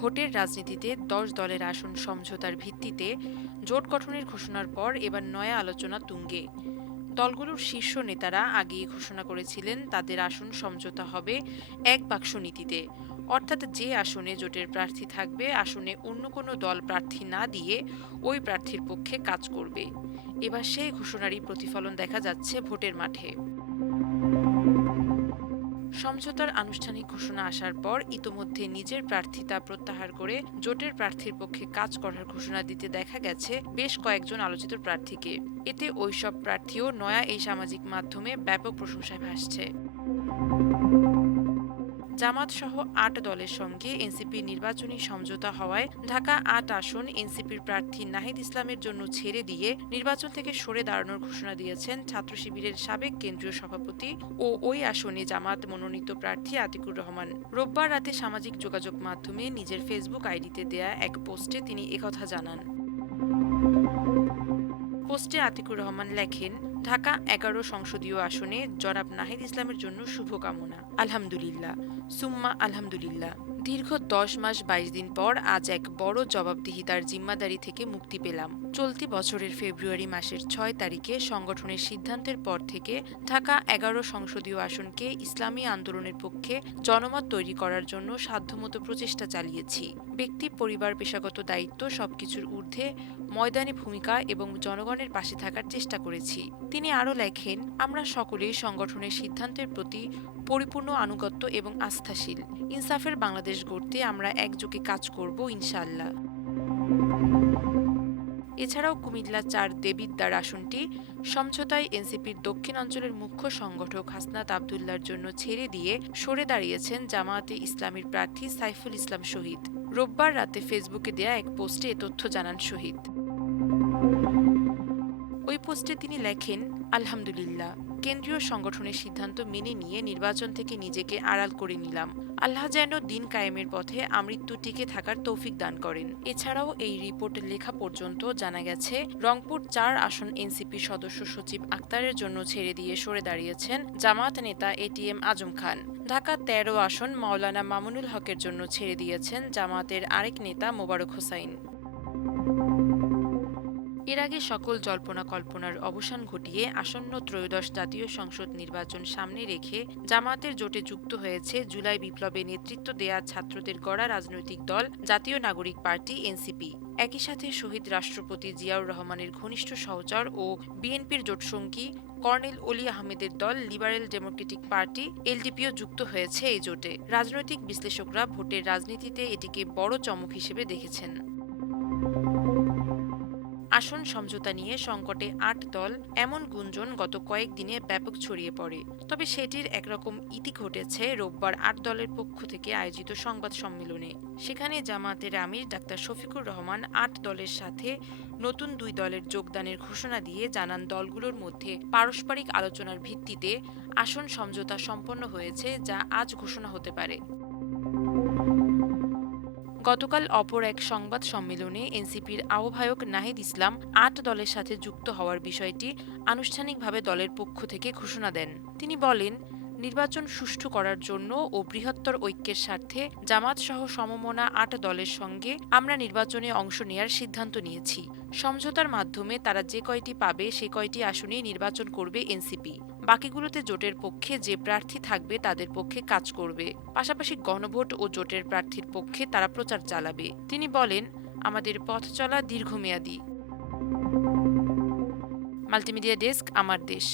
ভোটের রাজনীতিতে ১০ দলের আসন সমঝোতার ভিত্তিতে জোট গঠনের ঘোষণার পর এবার নয়া আলোচনা তুঙ্গে। দলগুলোর শীর্ষ নেতারা আগেই ঘোষণা করেছিলেন তাদের আসন সমঝোতা হবে এক বাক্স নীতিতে, অর্থাৎ যে আসনে জোটের প্রার্থী থাকবে আসনে অন্য কোনো দল প্রার্থী না দিয়ে ওই প্রার্থীর পক্ষে কাজ করবে। এবার সেই ঘোষণারই প্রতিফলন দেখা যাচ্ছে ভোটের মাঠে। সমঝোতার আনুষ্ঠানিক ঘোষণা আসার পর ইতোমধ্যে নিজের প্রার্থিতা প্রত্যাহার করে জোটের প্রার্থীর পক্ষে কাজ করার ঘোষণা দিতে দেখা গেছে বেশ কয়েকজন আলোচিত প্রার্থীকে। এতে ওইসব প্রার্থীও নয়া এই সামাজিক মাধ্যমে ব্যাপক প্রশংসায় ভাসছে। জামাত সহ ৮ দলের সঙ্গে এনসিপির নির্বাচনী সমঝোতা হওয়ায় ঢাকা ৮ আসন এনসিপির প্রার্থী নাহিদ ইসলামের জন্য ছেড়ে দিয়ে নির্বাচন থেকে সরে দাঁড়ানোর ঘোষণা দিয়েছেন ছাত্র শিবিরের সাবেক কেন্দ্রীয় সভাপতি ও ওই আসনে জামাত মনোনীত প্রার্থী আতিকুর রহমান। রোববার রাতে সামাজিক যোগাযোগ মাধ্যমে নিজের ফেসবুক আইডিতে দেয়া এক পোস্টে তিনি একথা জানান। পোস্টে আতিকুর রহমান লেখেন, ঢাকা ১১ সংসদীয় আসনে জনাব নাহিদ ইসলামের জন্য শুভকামনা। আলহামদুলিল্লাহ, সুম্মা আলহামদুলিল্লাহ। দীর্ঘ ১০ মাস ২২ দিন পর আজ এক বড় জবাবদিহিতার জিম্মাদারি থেকে মুক্তি পেলাম। চলতি বছরের ফেব্রুয়ারি মাসের ৬ তারিখে সংগঠনের সিদ্ধান্তের পর থেকে ঢাকা ১১ সংসদীয় আসনকে ইসলামী আন্দোলনের পক্ষে জনমত তৈরি করার জন্য সাধ্যমতো প্রচেষ্টা চালিয়েছি। ব্যক্তি, পরিবার, পেশাগত দায়িত্ব সবকিছুর ঊর্ধ্বে ময়দানি ভূমিকা এবং জনগণের পাশে থাকার চেষ্টা করেছি। তিনি আরও লেখেন, আমরা সকলেই সংগঠনের সিদ্ধান্তের প্রতি পরিপূর্ণ আনুগত্য এবং আস্থাশীল। ইনসাফের বাংলাদেশ গড়তে আমরা একযোগে কাজ করব ইনশাআল্লাহ। এছাড়াও কুমিল্লা ৪ দেবিদ্বার আসনটি সমঝোতায় এনসিপির দক্ষিণ অঞ্চলের মুখ্য সংগঠক হাসনাত আবদুল্লাহর জন্য ছেড়ে দিয়ে সরে দাঁড়িয়েছেন জামায়াতে ইসলামীর প্রার্থী সাইফুল ইসলাম শহীদ। রোববার রাতে ফেসবুকে দেয়া এক পোস্টে এ তথ্য জানান শহীদ। ওই পোস্টে তিনি লেখেন, আলহামদুলিল্লাহ, কেন্দ্রীয় সংগঠনের সিদ্ধান্ত মেনে নিয়ে নির্বাচন থেকে নিজেকে আড়াল করে নিলাম। আল্লাহ যেন দিন কায়েমের পথে আমৃত্যু টিকে থাকার তৌফিক দান করেন। এছাড়াও এই রিপোর্ট লেখা পর্যন্ত জানা গেছে রংপুর ৪ আসন এনসিপি সদস্য সচিব আক্তারের জন্য ছেড়ে দিয়ে সরে দাঁড়িয়েছেন জামায়াত নেতা এটিএম আজম খান। ঢাকা ১৩ আসন মাওলানা মামুনুল হকের জন্য ছেড়ে দিয়েছেন জামায়াতের আরেক নেতা মোবারক হোসাইন। এর আগে সকল জল্পনা কল্পনার অবসান ঘটিয়ে আসন্ন ত্রয়োদশ জাতীয় সংসদ নির্বাচন সামনে রেখে জামায়াতের জোটে যুক্ত হয়েছে জুলাই বিপ্লবে নেতৃত্ব দেয়া ছাত্রদের গড়া রাজনৈতিক দল জাতীয় নাগরিক পার্টি এনসিপি। একই সাথে শহীদ রাষ্ট্রপতি জিয়াউর রহমানের ঘনিষ্ঠ সহচর ও বিএনপির জোটসঙ্গী কর্নেল অলি আহমেদের দল লিবারেল ডেমোক্রেটিক পার্টি এলডিপিও যুক্ত হয়েছে এই জোটে। রাজনৈতিক বিশ্লেষকরা ভোটের রাজনীতিতে এটিকে বড় চমক হিসেবে দেখেছেন। আসন সমঝোতা নিয়ে সংকটে ৮ দল, এমন গুঞ্জন গত কয়েকদিনে ব্যাপক ছড়িয়ে পড়ে। তবে সেটির একরকম ইতি ঘটেছে রোববার ৮ দলের পক্ষ থেকে আয়োজিত সংবাদ সম্মেলনে। সেখানে জামায়াতের আমির ডাক্তার শফিকুর রহমান ৮ দলের সাথে নতুন ২ দলের যোগদানের ঘোষণা দিয়ে জানান, দলগুলোর মধ্যে পারস্পরিক আলোচনার ভিত্তিতে আসন সমঝোতা সম্পন্ন হয়েছে, যা আজ ঘোষণা হতে পারে। গতকাল অপর এক সংবাদ সম্মেলনে এনসিপির আহ্বায়ক নাহিদ ইসলাম ৮ দলের সাথে যুক্ত হওয়ার বিষয়টি আনুষ্ঠানিকভাবে দলের পক্ষ থেকে ঘোষণা দেন। তিনি বলেন, নির্বাচন সুষ্ঠু করার জন্য ও বৃহত্তর ঐক্যের স্বার্থে জামাত সহ সমমনা ৮ দলের সঙ্গে আমরা নির্বাচনে অংশ নেয়ার সিদ্ধান্ত নিয়েছি। সমঝোতার মাধ্যমে তারা যে কয়টি পাবে সে কয়টি আসনেই নির্বাচন করবে এনসিপি। বাকিগুলোতে জোটের পক্ষে যে প্রার্থী থাকবে তাদের পক্ষে কাজ করবে। পাশাপাশি গণভোট ও জোটের প্রার্থীর পক্ষে তারা প্রচার চালাবে। তিনি বলেন, আমাদের পথ চলা দীর্ঘমেয়াদী। মাল্টিমিডিয়া ডেস্ক, আমার দেশ।